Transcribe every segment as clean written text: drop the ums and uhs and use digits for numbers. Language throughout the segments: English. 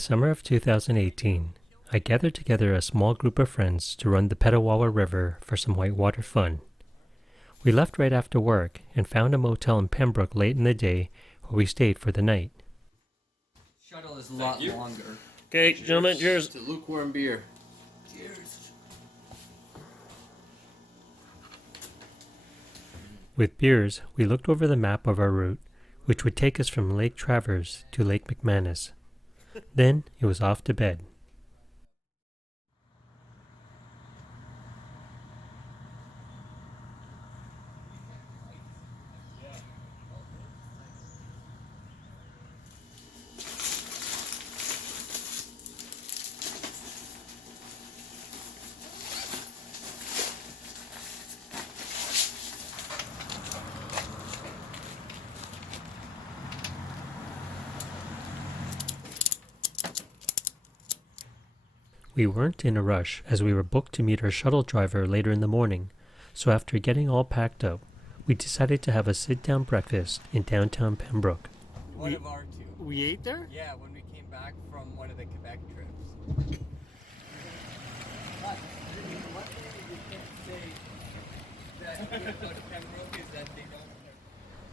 summer of 2018, I gathered together a small group of friends to run the Petawawa River for some whitewater fun. We left right after work and found a motel in Pembroke late in the day where we stayed for the night. Shuttle is a lot longer. Okay, gentlemen, cheers. It's a lukewarm beer. Cheers. With beers, we looked over the map of our route, which would take us from Lake Traverse to Lake McManus. Then it was off to bed. We weren't in a rush as we were booked to meet our shuttle driver later in the morning, so after getting all packed up, we decided to have a sit-down breakfast in downtown Pembroke. One of our two. We ate there? Yeah, when we came back from one of the Quebec trips. But one thing we can't say that good about Pembroke is that they don't.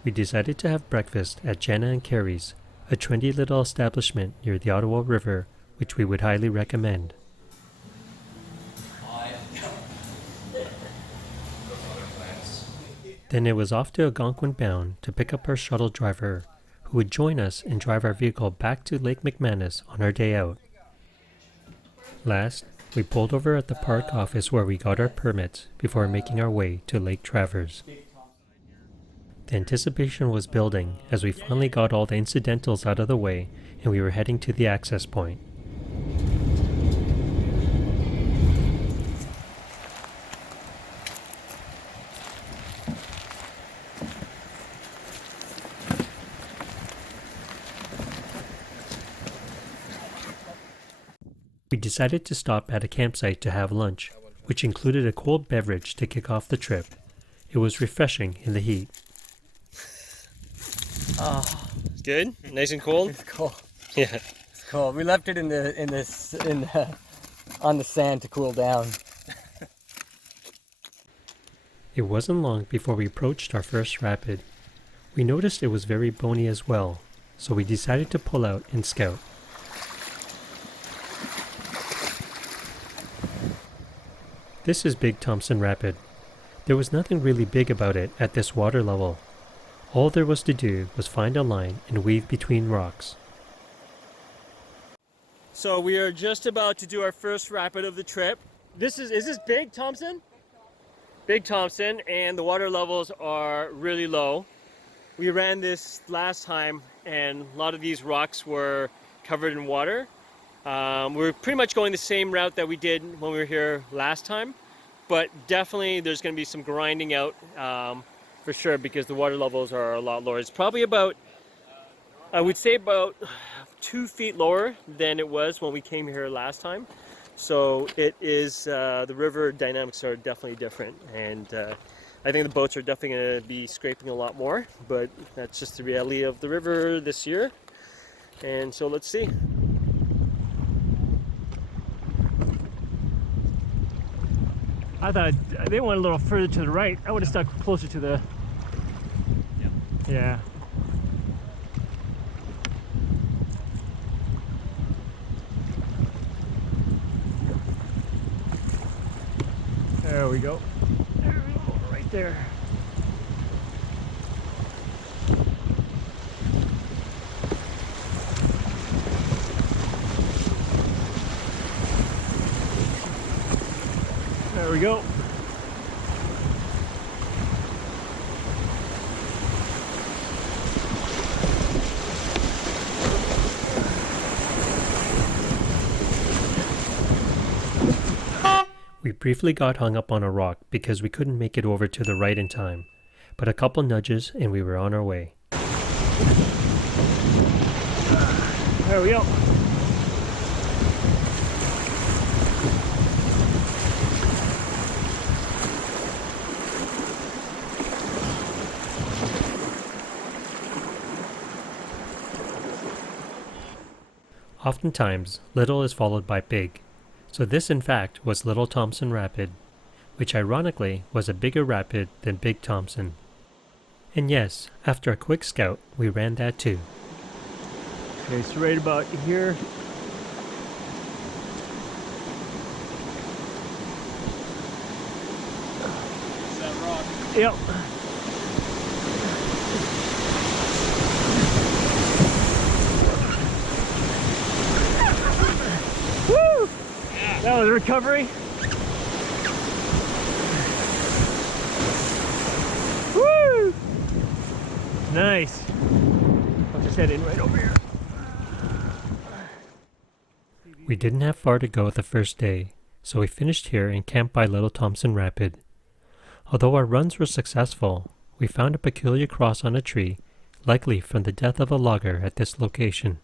We decided to have breakfast at Jenna and Carrie's, a trendy little establishment near the Ottawa River, which we would highly recommend. Then it was off to Algonquin bound to pick up our shuttle driver, who would join us and drive our vehicle back to Lake McManus on our day out. Last, we pulled over at the park office where we got our permits before making our way to Lake Traverse. The anticipation was building as we finally got all the incidentals out of the way and we were heading to the access point. We decided to stop at a campsite to have lunch, which included a cold beverage to kick off the trip. It was refreshing in the heat. Good? Nice and cold? It's cold. Yeah. It's cold. We left it on the sand to cool down. It wasn't long before we approached our first rapid. We noticed it was very bony as well, so we decided to pull out and scout. This is Big Thompson Rapid. There was nothing really big about it at this water level. All there was to do was find a line and weave between rocks. So we are just about to do our first rapid of the trip. Is this Big Thompson? Big Thompson, and the water levels are really low. We ran this last time and a lot of these rocks were covered in water. We're pretty much going the same route that we did when we were here last time, but definitely there's going to be some grinding out for sure because the water levels are a lot lower. It's probably about, I would say about 2 feet lower than it was when we came here last time. So it is, the river dynamics are definitely different, and I think the boats are definitely going to be scraping a lot more, but that's just the reality of the river this year. And so let's see. I thought they went a little further to the right. I would have stuck closer to the... Yeah. There we go. There we go, right there. There we go. We briefly got hung up on a rock because we couldn't make it over to the right in time, but a couple nudges and we were on our way. There we go. Oftentimes, little is followed by big, so this in fact was Little Thompson Rapid, which ironically was a bigger rapid than Big Thompson. And yes, after a quick scout, we ran that too. Okay, so right about here. It's that rock. Yep. Woo! Yeah. That was a recovery. Woo! Nice. I'll just head in right over here. We didn't have far to go the first day, so we finished here and camped by Little Thompson Rapid. Although our runs were successful, we found a peculiar cross on a tree, likely from the death of a logger at this location.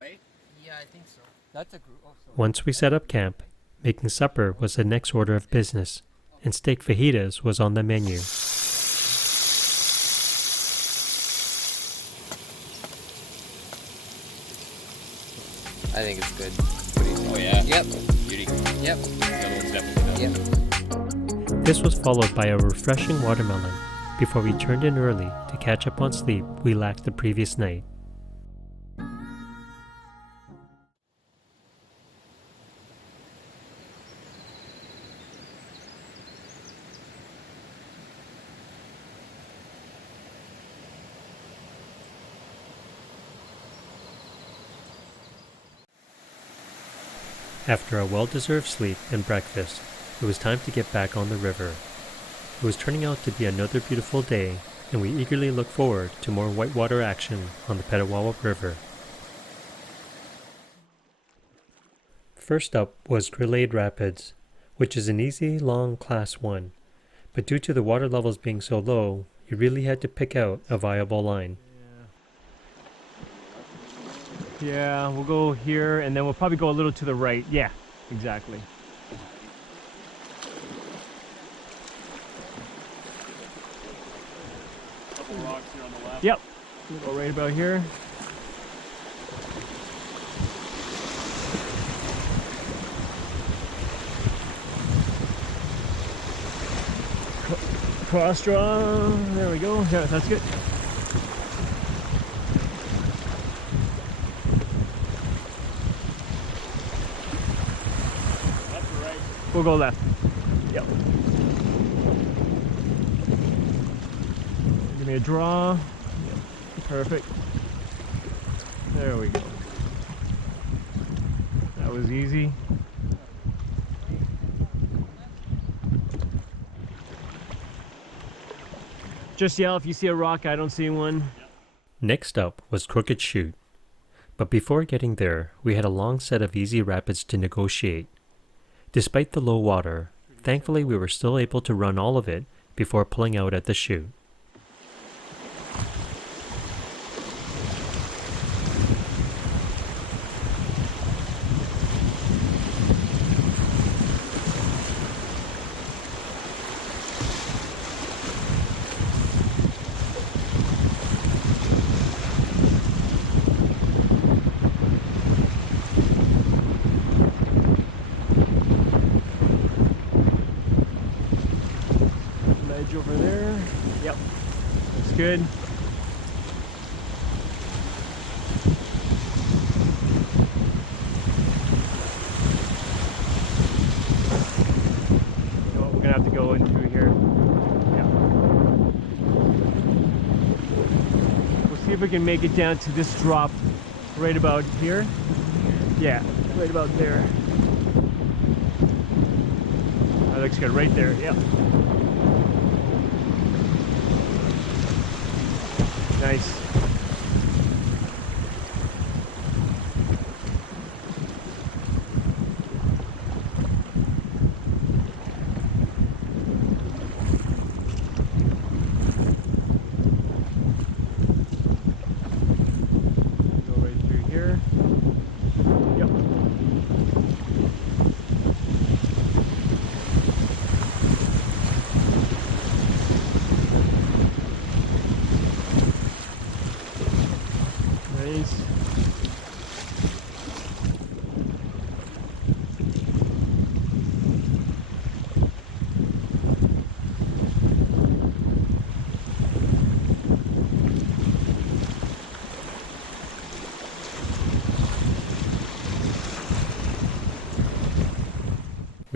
Right? Yeah, I think so. That's a group. Oh, so. Once we set up camp, making supper was the next order of business, and steak fajitas was on the menu. I think it's good. What do you think? Oh yeah. Yep. Beauty. Yep. That one's definitely done. Yep. This was followed by a refreshing watermelon. Before we turned in early to catch up on sleep we lacked the previous night. After a well-deserved sleep and breakfast, it was time to get back on the river. It was turning out to be another beautiful day, and we eagerly look forward to more whitewater action on the Petawawa River. First up was Grenade Rapids, which is an easy, long Class 1, but due to the water levels being so low, you really had to pick out a viable line. Yeah, we'll go here and then we'll probably go a little to the right. Yeah, exactly. Couple rocks here on the left. Yep. We'll go right about here. Cross draw. There we go. Yeah, that's good. Left or right? We'll go left. Yep. Give me a draw. Yep. Perfect. There we go. That was easy. Just yell if you see a rock. I don't see one. Next up was Crooked Chute. But before getting there, we had a long set of easy rapids to negotiate. Despite the low water, thankfully we were still able to run all of it before pulling out at the chute. Ledge over there. Yep. That's good. Oh, we're gonna have to go in through here. Yep. We'll see if we can make it down to this drop right about here. Yeah, right about there. That looks good, right there. Yep. Nice. Go right through here. Yep.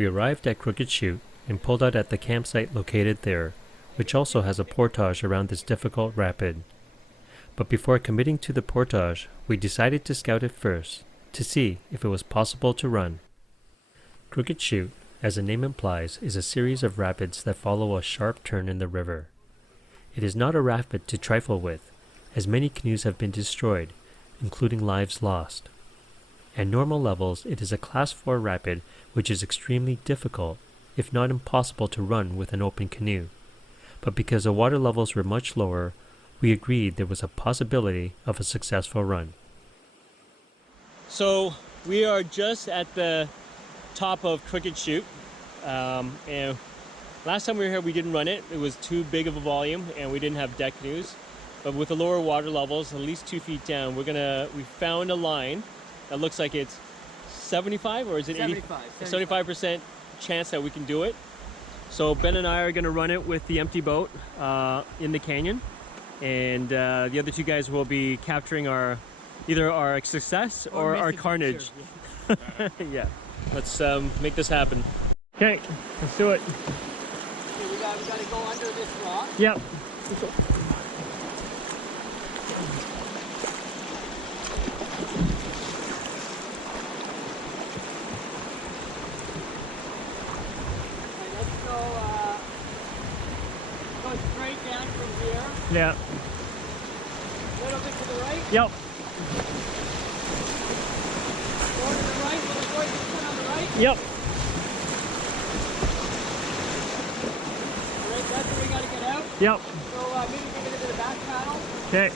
We arrived at Crooked Chute and pulled out at the campsite located there, which also has a portage around this difficult rapid. But before committing to the portage, we decided to scout it first, to see if it was possible to run. Crooked Chute, as the name implies, is a series of rapids that follow a sharp turn in the river. It is not a rapid to trifle with, as many canoes have been destroyed, including lives lost. At normal levels, it is a Class 4 rapid which is extremely difficult, if not impossible to run with an open canoe. But because the water levels were much lower, we agreed there was a possibility of a successful run. So we are just at the top of Crooked Chute, and last time we were here we didn't run it. It was too big of a volume and we didn't have deck canoes. But with the lower water levels, at least 2 feet down, we found a line that looks like it's 75 or is it 75, 75% chance that we can do it. So Ben and I are going to run it with the empty boat in the canyon, and the other two guys will be capturing either our success or our carnage. Yeah, let's make this happen. Okay, let's do it. Okay, we gotta go under this rock. Yep. Go straight down from here. Yeah. A little bit to the right. Yep. More to the right. We'll avoid this one on the right. Yep. Alright, that's where we gotta get out. Yep. So maybe bring it into the back paddle. Okay.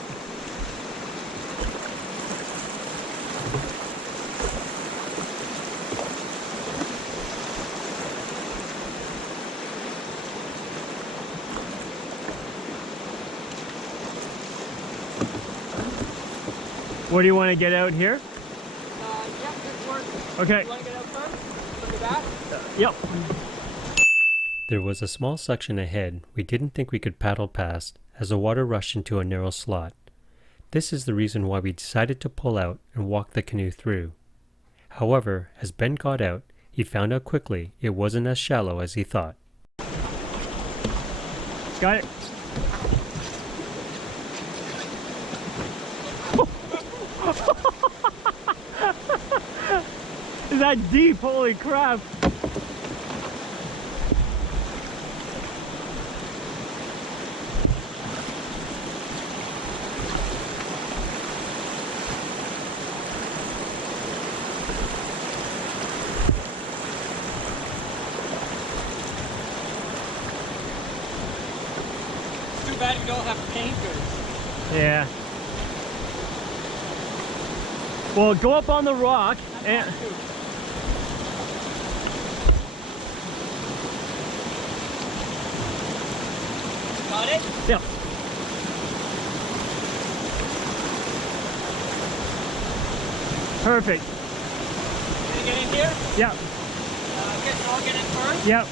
What do you want to get out here? Yeah, this works. Okay. You wanna get out first? From the back? Yep. There was a small section ahead we didn't think we could paddle past as the water rushed into a narrow slot. This is the reason why we decided to pull out and walk the canoe through. However, as Ben got out, he found out quickly it wasn't as shallow as he thought. Got it. Is that deep? Holy crap. It's too bad we don't have painters. Yeah. Well, go up on the rock and... Got it? Yeah. Perfect. Gonna get in here? Yeah. Okay, so I'll get in first. Yep.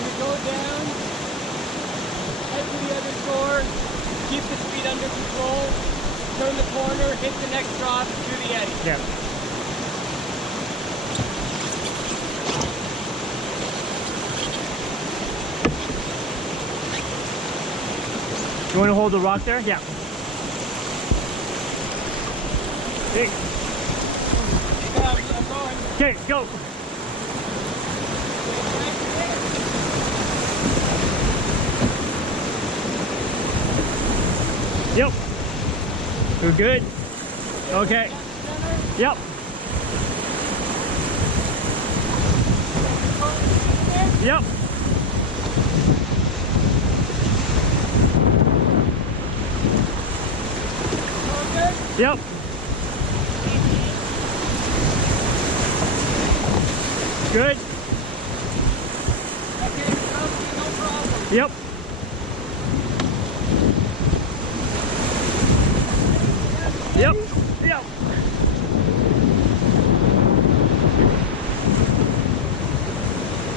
We go down, head to the other shore, keep the speed under control, turn the corner, hit the next drop, do the eddy. Yeah. You want to hold the rock there? Yeah. Hey. Yeah, I'm going. Okay, go. Yep. We're good. Okay. Yep. Yep. Yep. Good. No problem. Yep. Yep. Yep.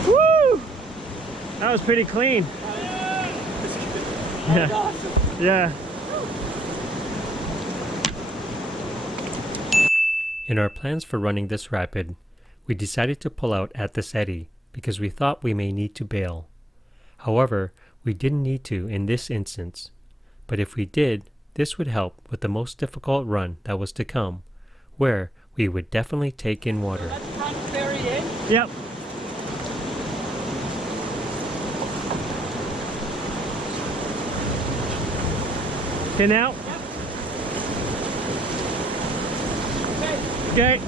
Woo! That was pretty clean. Yeah. Yeah. In our plans for running this rapid, we decided to pull out at this eddy because we thought we may need to bail. However, we didn't need to in this instance, but if we did, this would help with the most difficult run that was to come, where we would definitely take in water. That's kind of very in. Yep. Okay, now? Okay.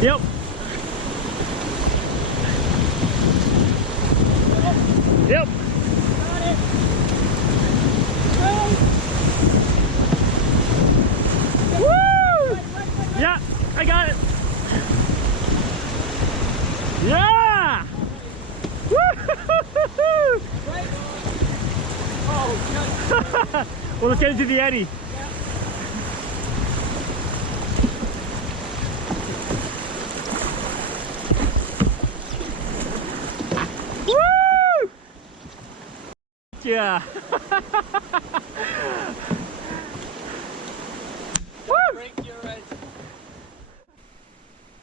Yep. Yep. Woo! Yeah, I got it. Yeah! Woo! Well, let's get into the eddy. Woo! Yeah.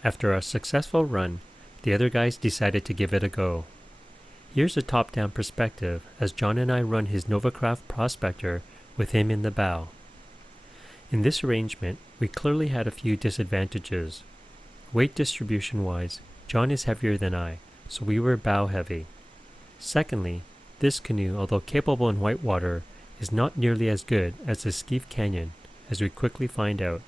After a successful run, the other guys decided to give it a go. Here's a top-down perspective as John and I run his Novacraft Prospector with him in the bow. In this arrangement, we clearly had a few disadvantages. Weight distribution-wise, John is heavier than I, so we were bow heavy. Secondly, this canoe, although capable in whitewater, is not nearly as good as the Skeef Canyon, as we quickly find out.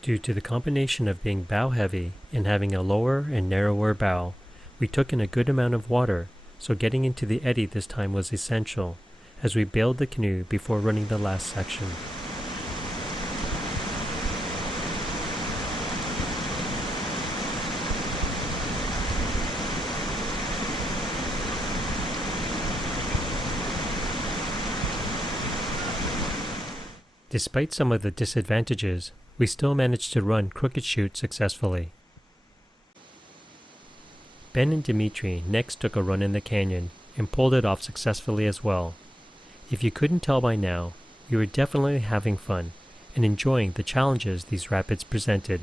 Due to the combination of being bow heavy and having a lower and narrower bow, we took in a good amount of water, so getting into the eddy this time was essential, as we bailed the canoe before running the last section. Despite some of the disadvantages, we still managed to run Crooked Chute successfully. Ben and Dimitri next took a run in the canyon and pulled it off successfully as well. If you couldn't tell by now, we were definitely having fun and enjoying the challenges these rapids presented.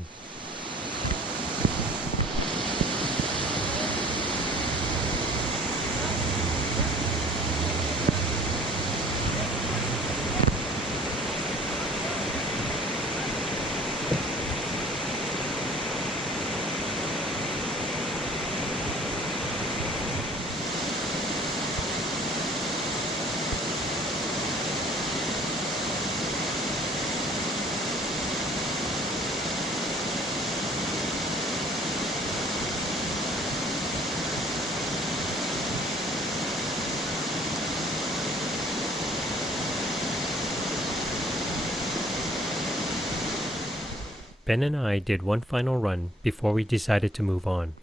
Ben and I did one final run before we decided to move on.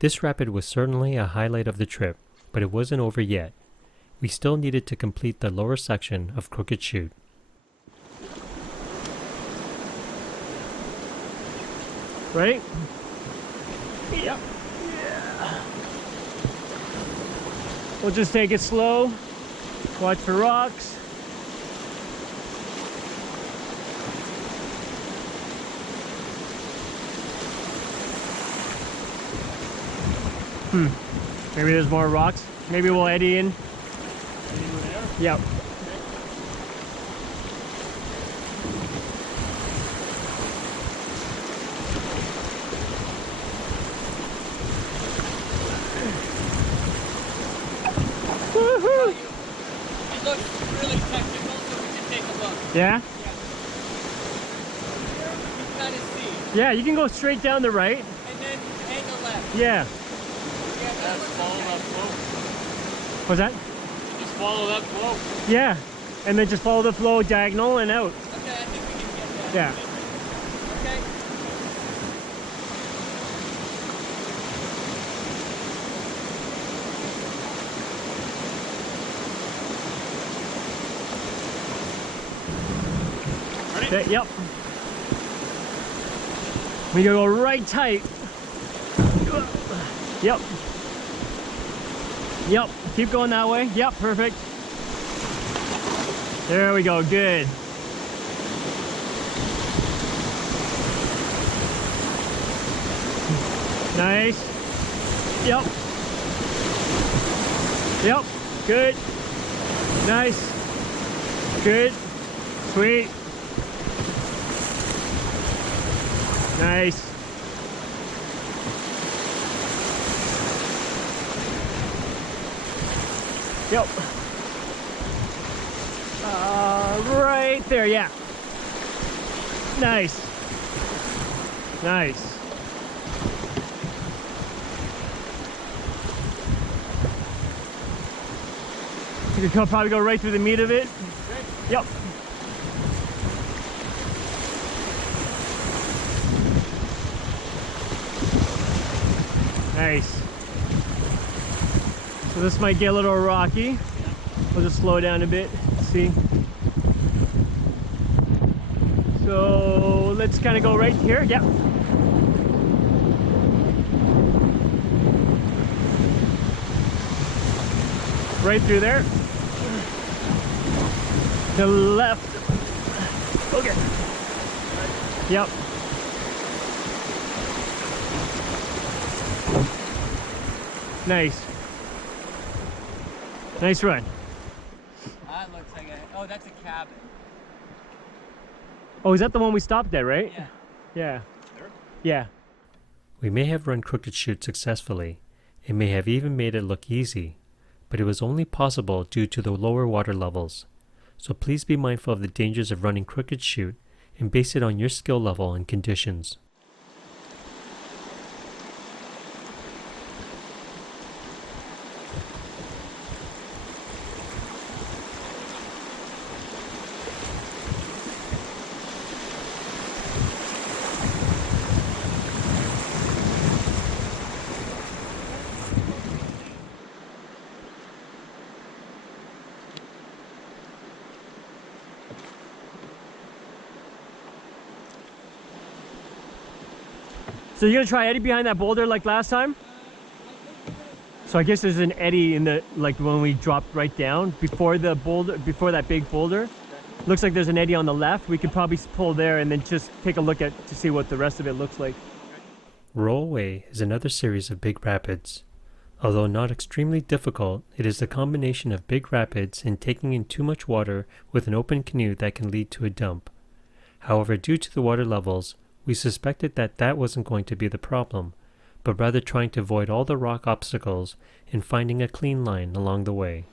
This rapid was certainly a highlight of the trip, but it wasn't over yet. We still needed to complete the lower section of Crooked Chute. Ready? Yep. Yeah. We'll just take it slow. Watch for rocks. Maybe there's more rocks. Maybe we'll eddy in. Yep. Woohoo! It looks really technical, so we can take a look. Yeah? You can kind of see. Yeah, you can go straight down the right. And then hang a left. Yeah. Yeah, Just follow that flow. What's that? Just follow that flow. Yeah. And then just follow the flow diagonal and out. Okay, I think we can get that. Yeah. Okay. Okay, yep. We gotta go right tight. Yep. Yep, keep going that way. Yep, perfect. There we go, good. Nice. Yep. Yep, good. Nice. Good. Sweet. Nice. Yep. Right there, yeah. Nice. Nice. You can probably go right through the meat of it. Yep. Nice. So this might get a little rocky. We'll just slow down a bit. See. So let's kind of go right here. Yep. Right through there. To the left. Okay. Yep. Nice. Nice run. That looks like a. Oh, that's a cabin. Oh, is that the one we stopped at, right? Yeah. Yeah. Yeah. We may have run Crooked Chute successfully, and may have even made it look easy, but it was only possible due to the lower water levels. So please be mindful of the dangers of running Crooked Chute and base it on your skill level and conditions. So you're gonna try eddy behind that boulder like last time? So I guess there's an eddy in the, like when we dropped right down before the boulder, before that big boulder. Looks like there's an eddy on the left. We could probably pull there and then just take a look at to see what the rest of it looks like. Rollaway is another series of big rapids. Although not extremely difficult, it is the combination of big rapids and taking in too much water with an open canoe that can lead to a dump. However, due to the water levels, we suspected that that wasn't going to be the problem, but rather trying to avoid all the rock obstacles and finding a clean line along the way.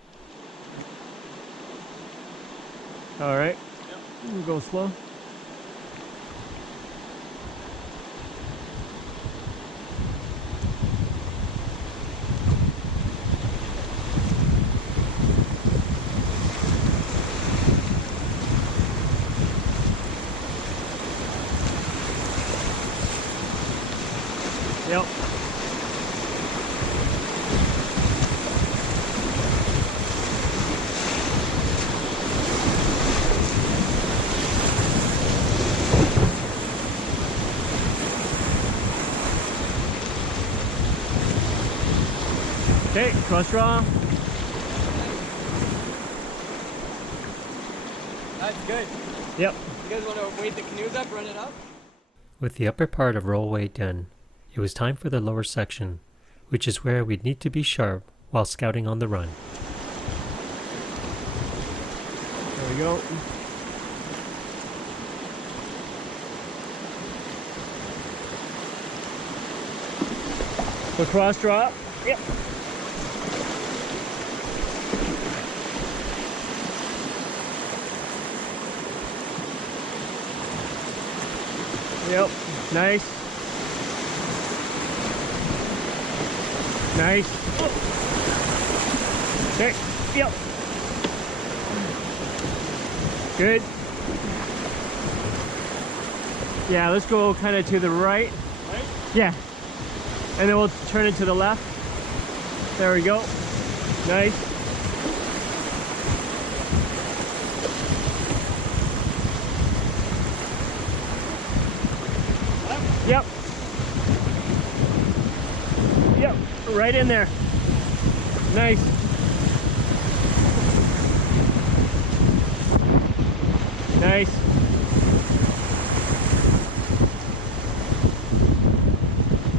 All right, we'll go slow. Yep. Okay, cross draw. That's good. Yep. You guys want to weight the canoes up, run it up? With the upper part of Rollaway done, it was time for the lower section, which is where we'd need to be sharp while scouting on the run. There we go. So cross draw. Yep. Yep. Nice. Nice. Okay. Yep. Good. Yeah, let's go kind of to the right. Right? Yeah. And then we'll turn it to the left. There we go. Nice. Yep. Yep, right in there. Nice. Nice.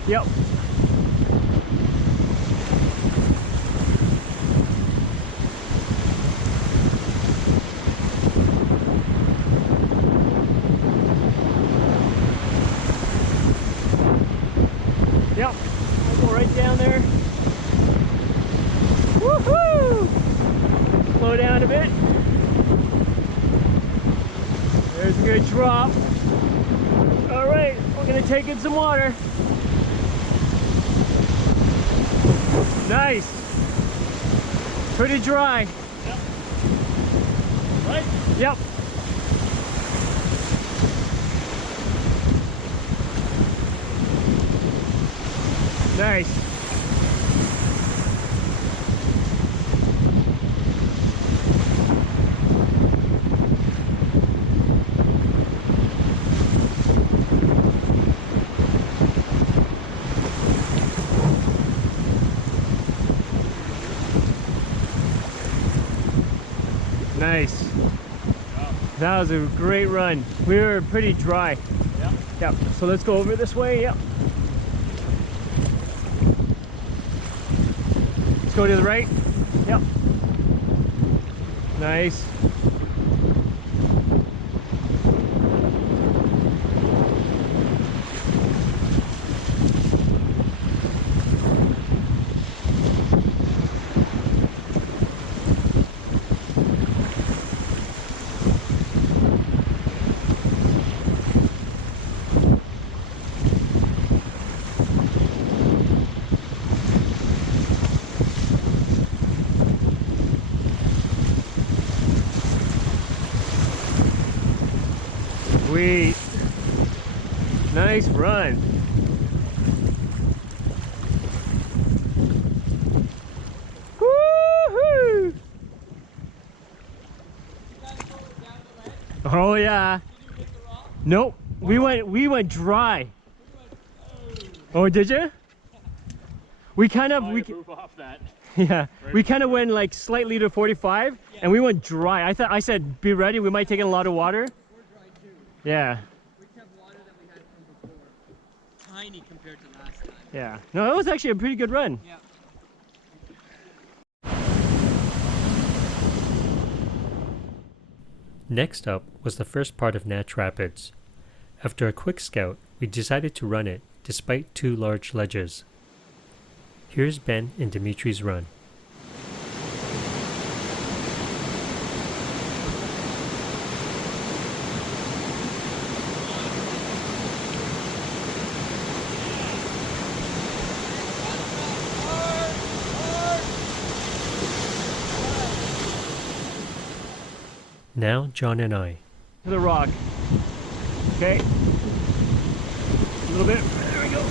Yep. Yep. I'll go right down there. Woohoo! Slow down a bit. There's a good drop. All right, we're gonna take in some water. Nice. Pretty dry. Yep. Right? Yep. Nice. Nice. That was a great run. We were pretty dry. Yep. Yep. So let's go over this way. Yep. Let's go to the right. Yep. Nice. Sweet. Nice run. Woohoo! Oh yeah. Nope. We went dry. Oh, did you? We kind of Move off that. yeah. We kind of went like slightly to 45 and we went dry. I said be ready, we might take in a lot of water. Yeah. We kept water that we had from before. Tiny compared to last time. Yeah. No, it was actually a pretty good run. Yeah. Next up was the first part of Natch Rapids. After a quick scout, we decided to run it, despite 2 large ledges. Here's Ben and Dimitri's run. Now John and I. To the rock. Okay. A little bit. There we go.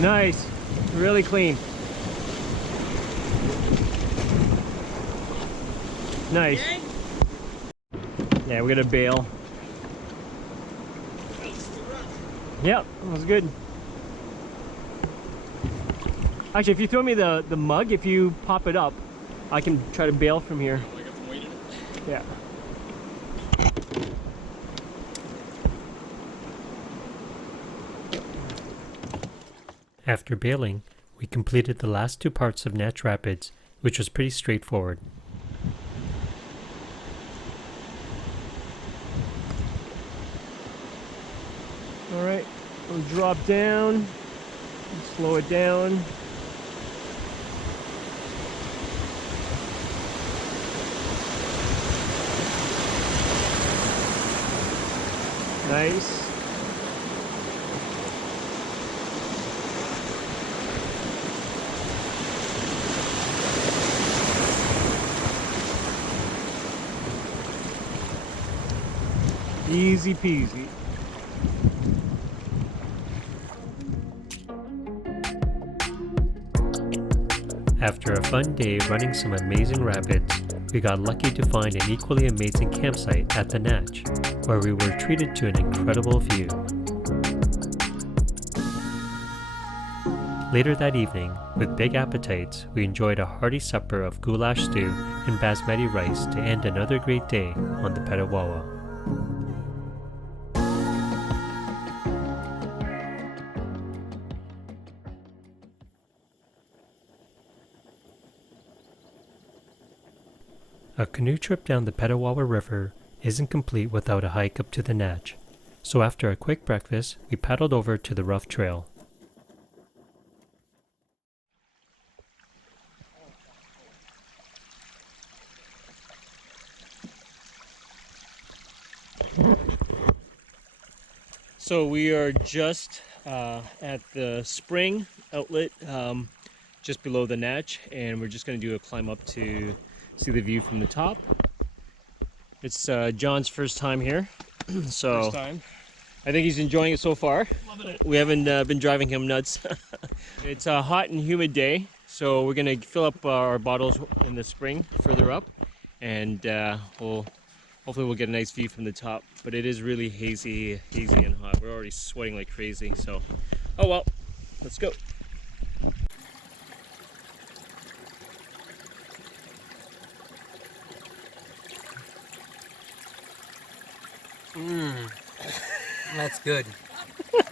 Nice. Really clean. Nice. Yeah, we're gonna bail. Yep, that was good. Actually, if you throw me the mug, if you pop it up, I can try to bail from here. Yeah. After bailing, we completed the last 2 parts of Natch Rapids, which was pretty straightforward. Alright, we'll drop down, slow it down. Nice. Easy peasy. After a fun day running some amazing rapids, we got lucky to find an equally amazing campsite at the Natch, where we were treated to an incredible view. Later that evening, with big appetites, we enjoyed a hearty supper of goulash stew and basmati rice to end another great day on the Petawawa. A canoe trip down the Petawawa River isn't complete without a hike up to the Natch, so after a quick breakfast, we paddled over to the rough trail. So we are just at the spring outlet just below the Natch, and we're just going to do a climb up to see the view from the top. It's John's first time here, so First time. I think he's enjoying it so far. Loving it. We haven't been driving him nuts. It's a hot and humid day, so we're going to fill up our bottles in the spring further up, and hopefully we'll get a nice view from the top. But it is really hazy and hot. We're already sweating like crazy, so oh well, let's go. That's good.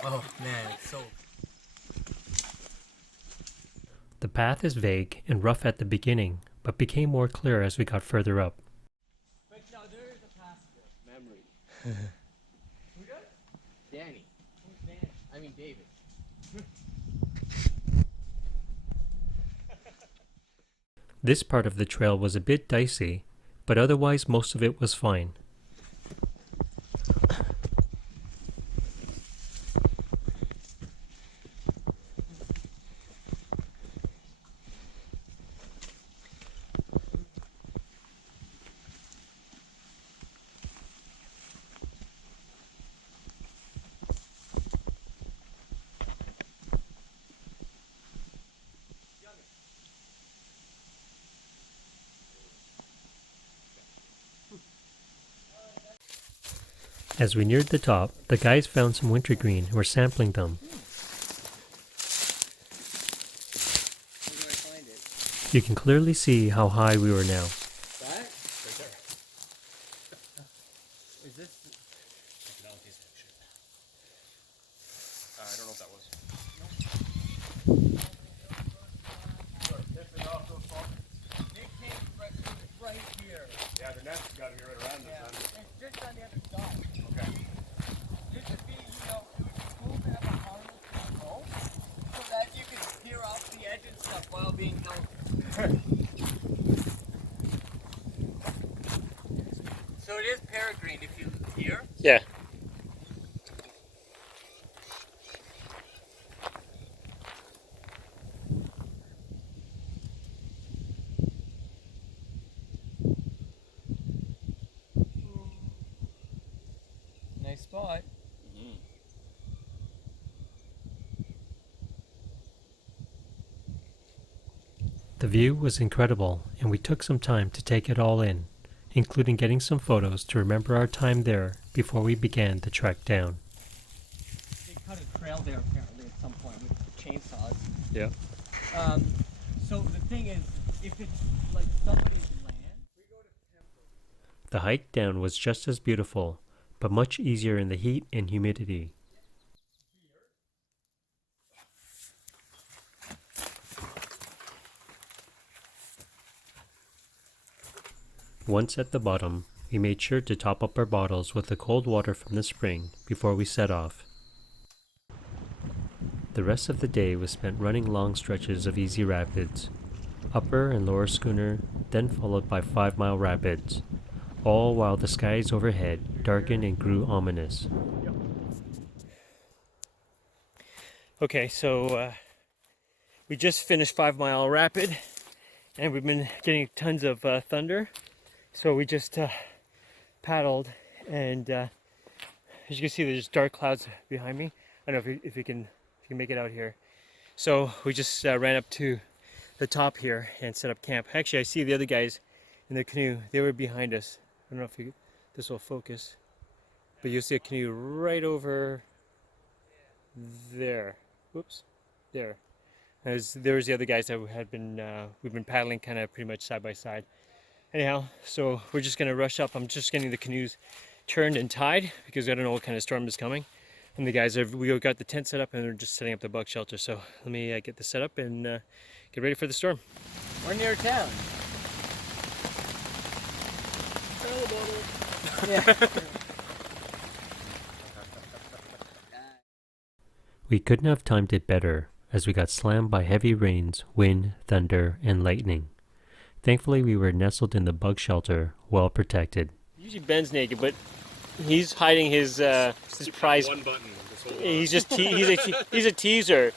Oh man, it's so. The path is vague and rough at the beginning, but became more clear as we got further up. But now there is a path here. Memory. Who does? Danny. Who's Danny? I mean David. This part of the trail was a bit dicey, but otherwise most of it was fine. As we neared the top, the guys found some wintergreen and were sampling them. Where do I find it? You can clearly see how high we were now. That? Is this? I don't know if that was. They came right here. Yeah, the net's got to be right around Yeah. this then. It's just on the other side. Okay. This would be, it would be cool to have a harness control so that you can steer off the edge and stuff while being held. So it is peregrine if you hear. Yeah. Nice spot. The view was incredible, and we took some time to take it all in, including getting some photos to remember our time there before we began the trek down. They cut a trail there apparently at some point with chainsaws. Yeah. So the thing is, if it's like somebody's land, we go to The hike down was just as beautiful, but much easier in the heat and humidity. Once at the bottom, we made sure to top up our bottles with the cold water from the spring before we set off. The rest of the day was spent running long stretches of easy rapids, upper and lower schooner, then followed by 5-mile rapids, all while the skies overhead darkened and grew ominous. Okay, so we just finished 5-mile rapid, and we've been getting tons of thunder. So we just paddled, and as you can see, there's dark clouds behind me. I don't know if you can make it out here. So we just ran up to the top here and set up camp. Actually, I see the other guys in their canoe. They were behind us. I don't know if this will focus, but you'll see a canoe right over there. Whoops, there. There was the other guys that had been we've been paddling kind of pretty much side by side. Anyhow, so we're just gonna rush up. I'm just getting the canoes turned and tied because I don't know what kind of storm is coming. And the guys we got the tent set up and they're just setting up the bug shelter. So let me get this set up and get ready for the storm. We're near town. Yeah. We couldn't have timed it better as we got slammed by heavy rains, wind, thunder, and lightning. Thankfully, we were nestled in the bug shelter, well protected. Usually Ben's naked, but he's hiding his prize. One button. This whole He's just he's a teaser.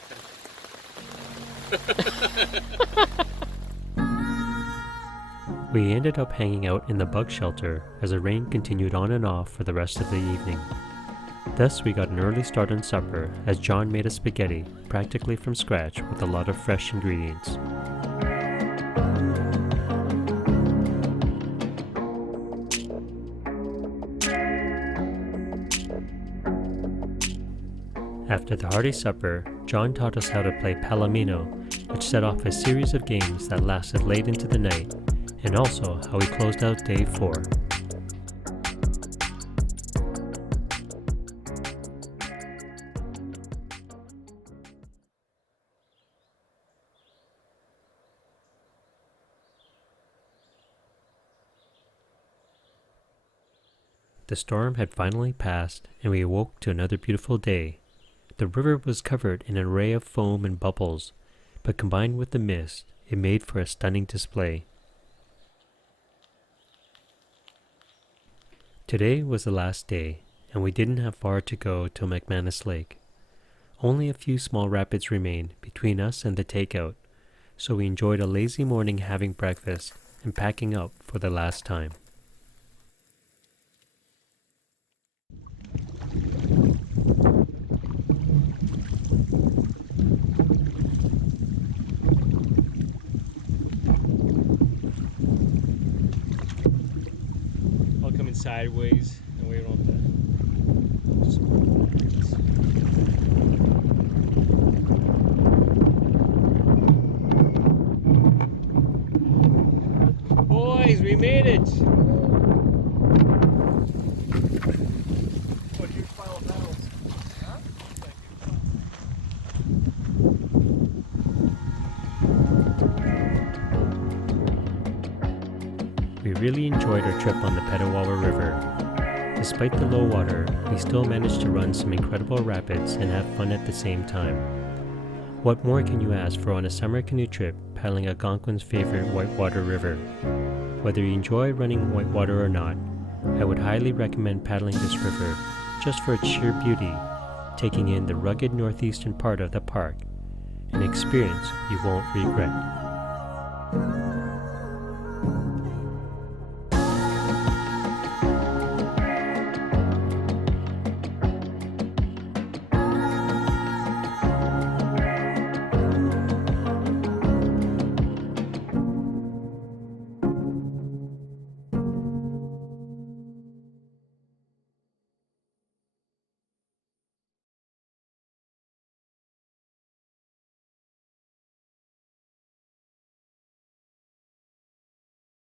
We ended up hanging out in the bug shelter as the rain continued on and off for the rest of the evening. Thus, we got an early start on supper as John made us spaghetti practically from scratch with a lot of fresh ingredients. After the hearty supper, John taught us how to play Palomino, which set off a series of games that lasted late into the night, and also how we closed out day 4. The storm had finally passed, and we awoke to another beautiful day. The river was covered in an array of foam and bubbles, but combined with the mist, it made for a stunning display. Today was the last day, and we didn't have far to go till McManus Lake. Only a few small rapids remained between us and the takeout, so we enjoyed a lazy morning having breakfast and packing up for the last time. I'll come in sideways and we don't have to just boys, we made it! What huge pile of metals. Huh? We really enjoyed our trip on the Petawawa River. Despite the low water, we still managed to run some incredible rapids and have fun at the same time. What more can you ask for on a summer canoe trip paddling Algonquin's favorite Whitewater River? Whether you enjoy running Whitewater or not, I would highly recommend paddling this river just for its sheer beauty, taking in the rugged northeastern part of the park, an experience you won't regret.